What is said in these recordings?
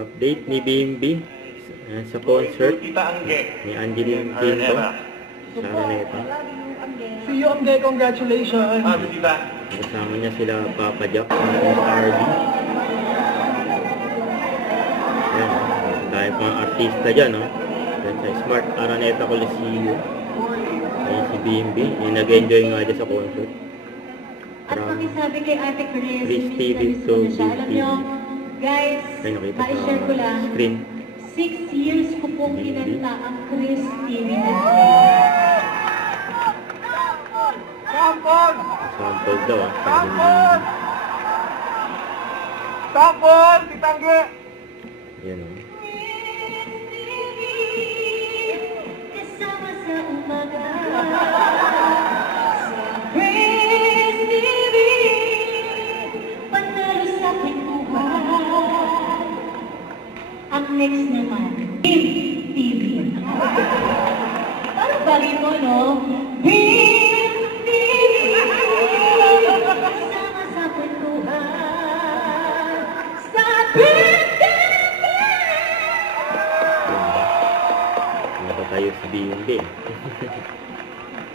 Update ni BMB sa concert ni Angeline Quinto sa Araneta. See you, Angge. Congratulations. Kasama niya sila Papa Jack sa RD. Ayan, tayo pang artista dyan, no? Yan sa Smart Araneta Coliseum. Ayan si BMB, yung nag-enjoy nga dyan sa concert. At makisabi kay Ate Chris, Chris TV to na siya. Alam nyo, guys, ay, nakita ma-share ko lang, screen. 6 years ko pong kinanta ang Chris TV na Sampol! Sample daw, ah. Sampol! Sampol! Titangge! Yan, oh. kasama sa umaga. Sa Chris TV, panalo sa kwentuhan. Ang next naman, Kim TV. Parang bagay mo, no? Kim TV, kasama sa kwentuhan. Sa Chris TV! Naka tayo si BMB.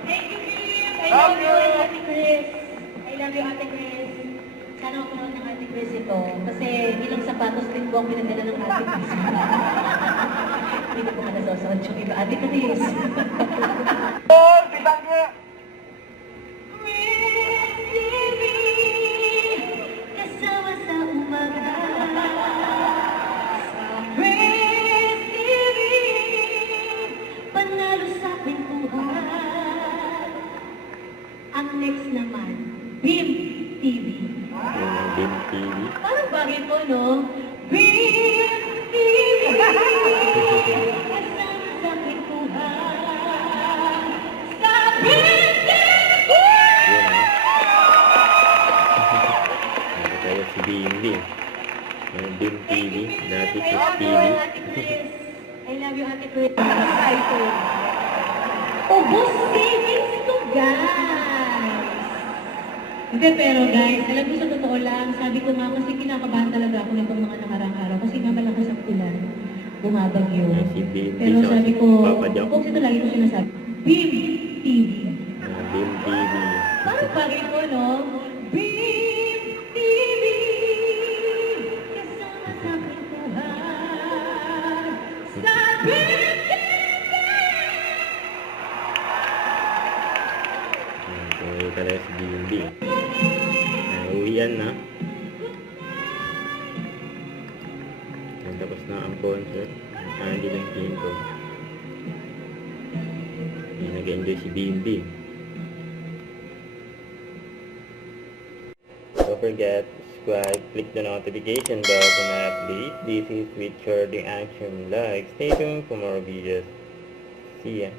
Thank you, Kim! I love you, Ate Chris. I love you, Ate Chris. Sana mapunod ng Ate Chris ito. Kasi ilang sapatos din po ang pinadala ng Ate Chris. Hindi ko pa nasasakot yung iba. Ate Chris. Sampol! Titangge! Chris TV, kasama sa umaga. Sa Chris TV, panalo sa kwentuhan. Ang next naman, BIM TV. Yan ang BIM TV. Parang bagay po, no? BIM TV, kasama sa kwentuhan. Sa BIM TV! Yan, oh. Naka tayo si BMB. Yan, BIM TV. Dati I Chris love you, TV. Ate Chris. I love you, Ate Chris. Excited. Ubus savings to, guys. Hindi, pero guys, alam mo sa totoo lang, sabi ko nga kasi kinakabahan talaga ako nitong mga nakarang araw kasi nga malakas ang ulan, bumabagyo. Yan, si BMB Pero sa sabi ko, Papa Jack. kung ito lagi ko sinasabi, BIM TV. Yan, BIM TV. Parang bagay ko, no? BIM TV, kasama sa kwentuhan. Sa BIM TV! Yan, tuloy talaga si BMB. Uwian na. Yan, tapos na ang concert. Angeline Quinto. Yan, nag-enjoy si BMB. Don't forget to subscribe, click the notification bell for my update. This is Richard the Action Like. Stay tuned for more videos. See ya.